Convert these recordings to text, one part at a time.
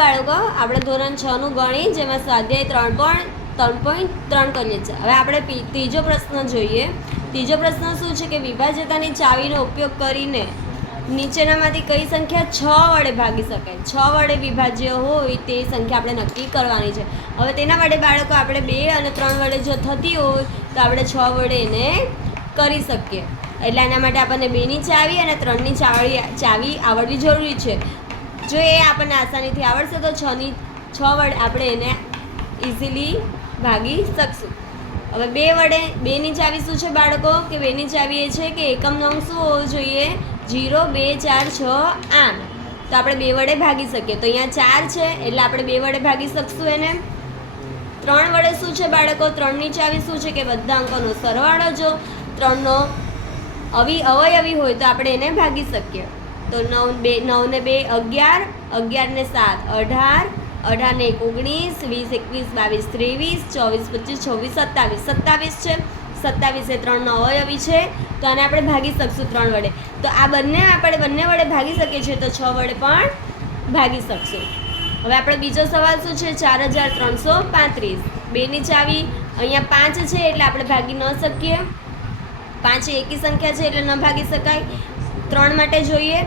બાળકો આપણે ધોરણ 6 નું ગણિત જેમાં સ્વાધ્યાય 3.3 કરીએ છીએ. હવે આપણે ત્રીજો પ્રશ્ન જોઈએ. ત્રીજો પ્રશ્ન શું છે કે વિભાજ્યતાની ચાવીનો ઉપયોગ કરીને નીચેનામાંથી કઈ સંખ્યા 6 વડે ભાગી શકાય. 6 વડે વિભાજ્ય હોય તે સંખ્યા આપણે નક્કી કરવાની છે. હવે તેના માટે બાળકો આપણે 2 અને 3 વડે જો થતી હોય તો આપણે 6 વડે એને કરી શકીએ. એટલે એના માટે આપણને 2 ની ચાવી અને 3 ની ચાવી આવડવી જરૂરી છે. જો એ આપણને આસાનીથી આવડશે તો 6 વડે આપણે એને ઇઝીલી ભાગી શકશું. હવે 2 ની ચાવી શું છે બાળકો કે 2 ની ચાવી એ છે કે એકમનો અંક શું હોવો જોઈએ 0 2 4 6 8. તો આપણે 2 વડે ભાગી શકીએ. તો અહીંયા 4 છે એટલે આપણે 2 વડે ભાગી શકશું એને. 3 વડે શું છે બાળકો 3 ની ચાવી શું છે કે બધા અંકોનો સરવાળો જો 3 નો અવયવી હોય તો આપણે એને ભાગી શકીએ. તો 9 ને 2 11, 11 ને 7 18, 18 ને 1 19, 20 21 22 23, 24 25 26 27 છે. 27 એ 3 નો અવયવી છે તો આને આપણે ભાગી શકશું 3 વડે. તો આ આપણે બંને વડે ભાગી શકીએ છીએ તો 6 વડે પણ ભાગી શકશું. હવે આપણે બીજો સવાલ શું છે 4335. 2 ની ચાવી અહીંયા 5 છે એટલે આપણે ભાગી ન શકીએ. 5 એ એકી સંખ્યા છે એટલે ન ભાગી શકાય. 3 માટે જોઈએ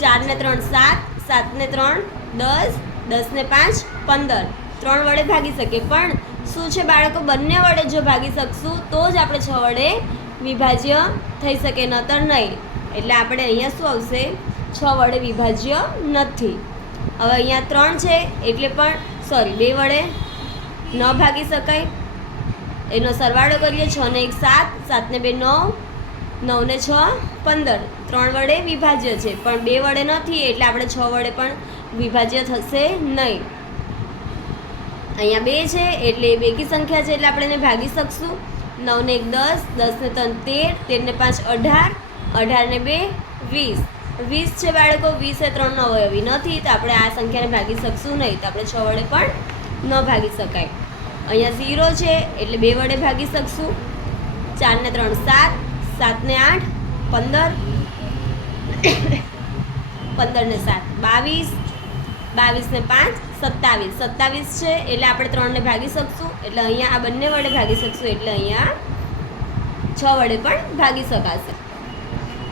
4 ને 3 7, 7 ને 3 10, 10 ને 5 15. 3 વડે ભાગી શકીએ પણ શું છે બાળકો બંને વડે જો ભાગી શકશું તો જ આપણે 6 વડે વિભાજ્ય થઈ શકે નતર નહીં. એટલે આપણે અહીંયા શું આવશે 6 વડે વિભાજ્ય નથી. હવે અહીંયા 3 છે એટલે પણ 2 વડે ન ભાગી શકાય. એનો સરવાળો કરીએ 6 ને 1 7, 7 ને 2 9, 9 ને 6 15. 3 વડે વિભાજ્ય છે પણ 2 વડે નથી એટલે આપણે 6 વડે પણ વિભાજ્ય થશે નહીં. અહીંયા 2 છે એટલે બેકી સંખ્યા છે એટલે આપણે એને ભાગી શકશું. 9 ને 1 10, 10 ને 3 13, 13 ને 5 18, 18 ને 2 20. 20 છે બાળકો 20 એ 3 નો અવયવી નથી તો આપણે આ સંખ્યાને ભાગી શકશું નહીં. તો આપણે 6 વડે પણ ન ભાગી શકાય. અહીંયા 0 છે એટલે 2 વડે ભાગી શકશું. 4 ને 3 7, 7 ને 8 15, 15 ને 7 22, 22 ને 5 27. 27 છે એટલે આપણે 3 ને ભાગી શકશું. એટલે અહીંયા આ બંને વડે ભાગી શકશું એટલે અહીંયા 6 વડે પણ ભાગી શકાશે.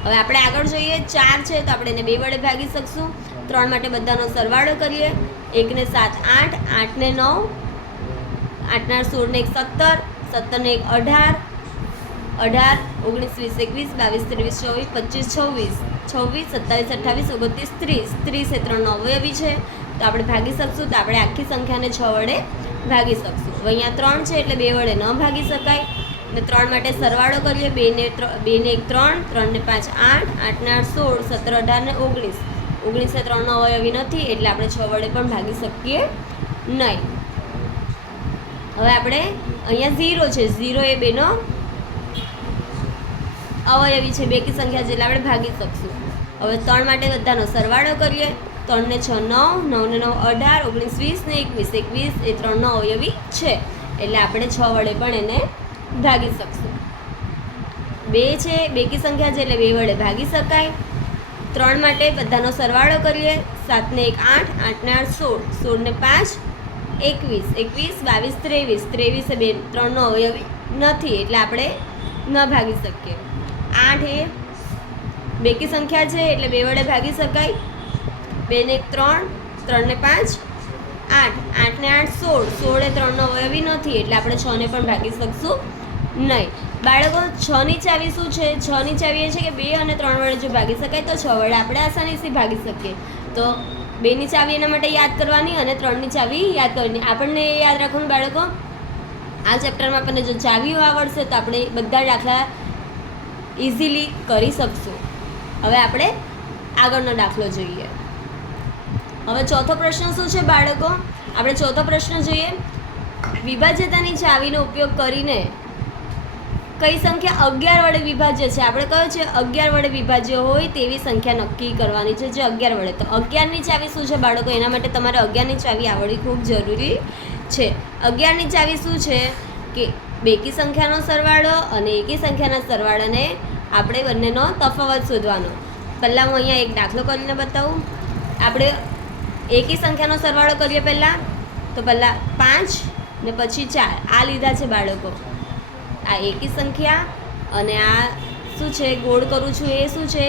હવે આપણે આગળ જોઈએ 4 છે તો આપણે એને 2 વડે ભાગી શકશું. 3 માટે બધાનો સરવાળો કરીએ 1 ને 7 8, 8 ને 9, 8 ના 16 ને 1 17, 17 ને 1 18, 18 19 20 21 22 23 24 25 26 27 28 29 30. 30 એ 3 નો અવયવી છે તો આપણે ભાગી શકશું. તો આપણે આખી સંખ્યાને 6 વડે ભાગી શકશું. હવે અહીંયા 3 છે એટલે 2 વડે ન ભાગી શકાય. અને 3 માટે સરવાળો કરીએ 2 ને 1 3, 3 ને 5 8, 8 ને 8 16, 17 18 ને 19. 19 એ 3 નો અવયવી નથી એટલે આપણે 6 વડે પણ ભાગી શકીએ નહીં. હવે આપણે અહીંયા 0 છે 0 એ 2 નો અવયવી છે બેકી સંખ્યા છે એટલે આપણે ભાગી શકશું. હવે 3 માટે બધાનો સરવાળો કરીએ 3 ને 6 9, 9 ને 9 18, 19 20 ને 21. 21 એ 3 નો અવયવી છે એટલે આપણે 6 વડે પણ એને ભાગી શકશું. 2 છે બેકી સંખ્યા છે એટલે 2 વડે ભાગી શકાય. 3 માટે બધાનો સરવાળો કરીએ 7 ને 1 8, 8 ને 8 16, 16 ને 5 21, 21 22 23. 23 એ 3 નો અવયવી નથી એટલે આપણે ન ભાગી શકીએ. 8 એ બેકી સંખ્યા છે એટલે 2 વડે ભાગી શકાય. 2 ને 1 3, 3 ને 5 8, 8 ને 8 16, 16 એ 3 નો અવયવી નથી એટલે આપણે 6 ને પણ ભાગી શકશું નહીં. બાળકો 6 ની ચાવી શું છે 6 ની ચાવી એ છે કે 2 અને 3 વડે જો ભાગી શકાય તો 6 વડે આપણે આસાનીથી ભાગી શકીએ. તો 2 ની ચાવી એના માટે યાદ કરવાની અને 3 ની ચાવી યાદ કરવાની. આપણને એ યાદ રાખવાનું બાળકો આ ચેપ્ટરમાં આપણને જો ચાવીઓ આવડશે તો આપણે બધા દાખલા ઇઝીલી કરી શકશું. હવે આપણે આગળનો દાખલો જોઈએ. હવે ચોથો પ્રશ્ન શું છે બાળકો આપણે ચોથો પ્રશ્ન જોઈએ. વિભાજ્યતાની ચાવીનો ઉપયોગ કરીને કઈ સંખ્યા 11 વડે વિભાજ્ય છે. આપણે કહ્યું છે 11 વડે વિભાજ્ય હોય તેવી સંખ્યા નક્કી કરવાની છે જે 11 વડે. તો 11 ની ચાવી શું છે બાળકો એના માટે તમારે 11 ની ચાવી આવડવી ખૂબ જરૂરી છે. 11 ની ચાવી શું છે કે બેકી સંખ્યાનો સરવાળો અને એકી સંખ્યાના સરવાળાને આપણે બંનેનો તફાવત શોધવાનો. પહેલાં હું અહીંયા એક દાખલો કરીને બતાવું. આપણે એકી સંખ્યાનો સરવાળો કરીએ પહેલાં. તો પહેલાં 5 ને પછી 4 આ લીધા છે બાળકો. આ એકી સંખ્યા અને આ શું છે ગોળ કરું છું એ શું છે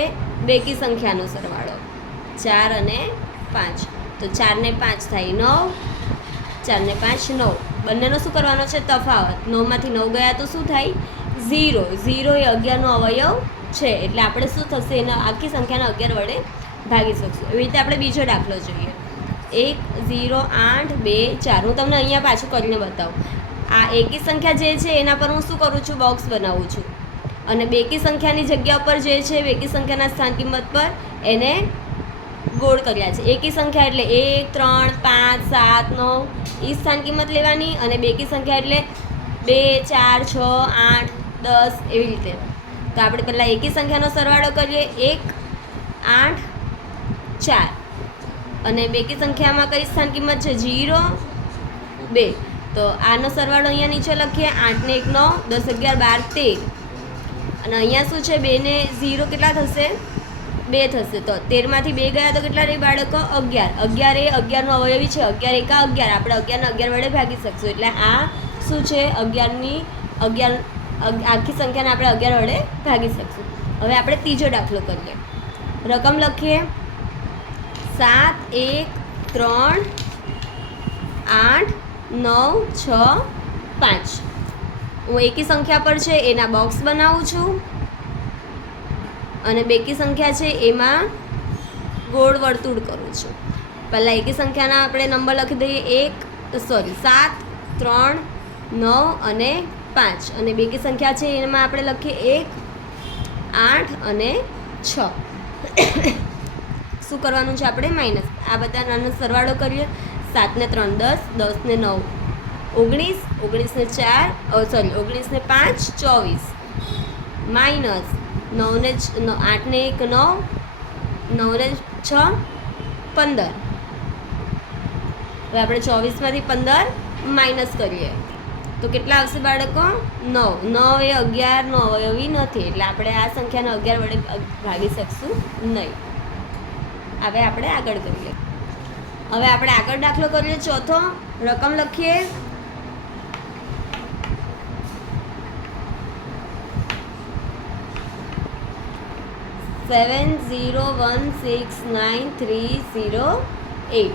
બેકી સંખ્યાનો સરવાળો. 4 અને 5 તો 4 ને 5 થાય 9, 4 ને 5 9. બંનેનો શું કરવાનો છે તફાવત. 9માંથી 9 ગયા તો શું થાય 0. 0 એ 11નો અવયવ છે એટલે આપણે શું થશે એના આખી સંખ્યાના 11 વડે ભાગી શકશું. એવી રીતે આપણે બીજો દાખલો જોઈએ. 1 0 8 2 4. હું તમને અહીંયા પાછું કરીને બતાવું. આ એકી સંખ્યા જે છે એના પર હું શું કરું છું બોક્સ બનાવું છું અને બેકી સંખ્યાની જગ્યા પર જે છે બેકી સંખ્યાના સ્થાન કિંમત પર એને ગોળ કર્યા છે. એકી સંખ્યા એટલે 1 3 5 7 9 એ સ્થાન કિંમત લેવાની અને બેકી સંખ્યા એટલે 2 4 6 8 10 એવી રીતે. તો આપણે પહેલાં એકી સંખ્યાનો સરવાળો કરીએ. 1 8 4 અને બેકી સંખ્યામાં કઈ સ્થાન કિંમત છે 0 2. તો આનો સરવાળો અહીંયા નીચે લખીએ. 8 ને 1 9 10 11 12 13 અને અહીંયા શું છે 2 ને 0 કેટલા થશે 2 થશે. તો 13માંથી 2 ગયા તો કેટલા રહી બાળકો 11. 11 એ 11નો અવયવી છે. 11 એકા 11. આપણે 11ને 11 વડે ભાગી શકશું એટલે આ શું છે 11ની 11 આખી સંખ્યાને આપણે 11 વડે ભાગી શકશું. હવે આપણે ત્રીજો દાખલો કરીએ. રકમ લખીએ 7 1 3 8 9 6 5. હું એકી સંખ્યા પર છે એના બોક્સ બનાવું છું અને બેકી સંખ્યા છે એમાં ગોળ વર્તુળ કરું છું. પહેલાં એકી સંખ્યાના આપણે નંબર લખી દઈએ 7 3 9 અને 5 અને બેકી સંખ્યા છે એમાં આપણે લખીએ 1 8 અને 6. શું કરવાનું છે આપણે માઇનસ. આ બધા નાનો સરવાળો કરીએ. 7 ને 3 10 10 ને 9 19 19 ને 4 19 ને 5 24 માઇનસ 9 ને 8 ને 1 9 9 ને 6 15. હવે આપણે 24માંથી 15 માઇનસ કરીએ તો કેટલા આવશે બાળકો 9. 9 એ 11નો અવયવી નથી એટલે આપણે આ સંખ્યાને 11 વડે ભાગી શકશું નહીં. હવે આપણે આગળ કરીએ. હવે આપણે આગળ દાખલો કરીએ ચોથો. રકમ લખીએ 70169308.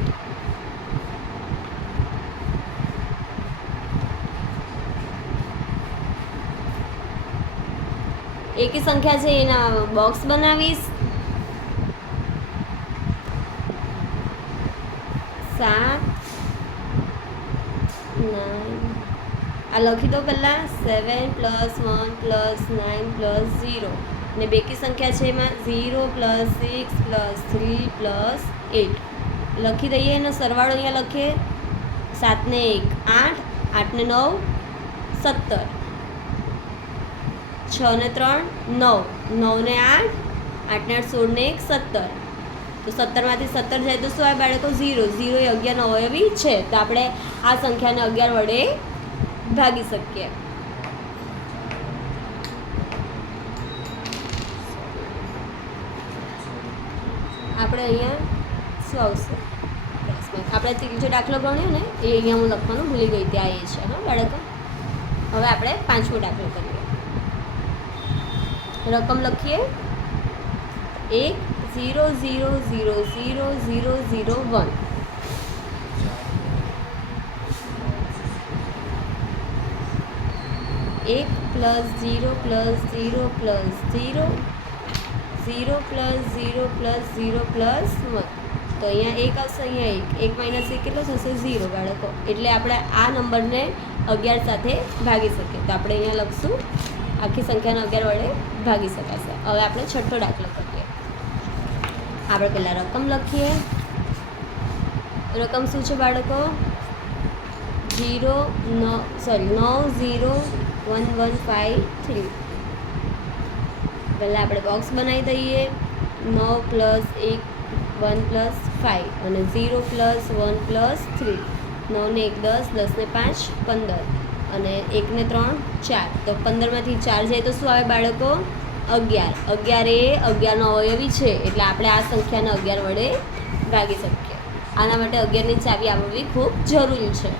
એકી સંખ્યા છે એના બોક્સ બનાવીશ. 7 9 આ લખી દો પહેલાં 7 + 1 + 9 + 0 અને બેકી સંખ્યા છે એમાં 0 + 6 + 3 + 8 લખી દઈએ. એનો સરવાળો અહીંયા લખીએ. 7 ને 1 8 8 ને 9 17 6 ને 3 9 9 ને 8 8 ને 8 16 ને 1 17. તો 17માંથી 17 જાય તો શું આવે બાળકો 0. 0 એ 11નો અવયવી છે તો આપણે આ સંખ્યાને 11 વડે ભાગી શકીએ. આપણે અહીંયા શું આવશે આપણે ત્રીજો દાખલો ગણ્યો ને એ અહીંયા હું લખવાનું ભૂલી ગઈ ત્યાં એ છે. હા બાળકો. હવે આપણે પાંચમો દાખલો કરીએ. રકમ લખીએ 1 0 0 0 0 0 0 1. एक +0 +0 +0 0 +0 +0 +1. તો અહીંયા 1 આવશે. અહીંયા 1 1 - 1 કેટલો થશે 0 બાળકો. એટલે આપણે આ નંબરને 11 સાથે ભાગી શકીએ. તો આપણે અહીંયા લખશું આખી સંખ્યાને 11 વડે ભાગી શકાશે. હવે આપણે છઠ્ઠો દાખલો કરીએ. આપણે પહેલાં રકમ લખીએ. રકમ શું છે બાળકો 9 0 1 1 5 3. પહેલાં આપણે બોક્સ બનાવી દઈએ. 9 + 1 1 + 5 અને 0 + 1 + 3. 9 ને 1 10 10 ને 5 15 અને 1 ને 3 4. તો 15માંથી 4 જાય તો શું આવે બાળકો 11. 11 એ 11નો અવયવી છે એટલે આપણે આ સંખ્યાને 11 વડે ભાગી શકીએ. આના માટે 11ની ચાવી આવડવી ખૂબ જરૂરી છે.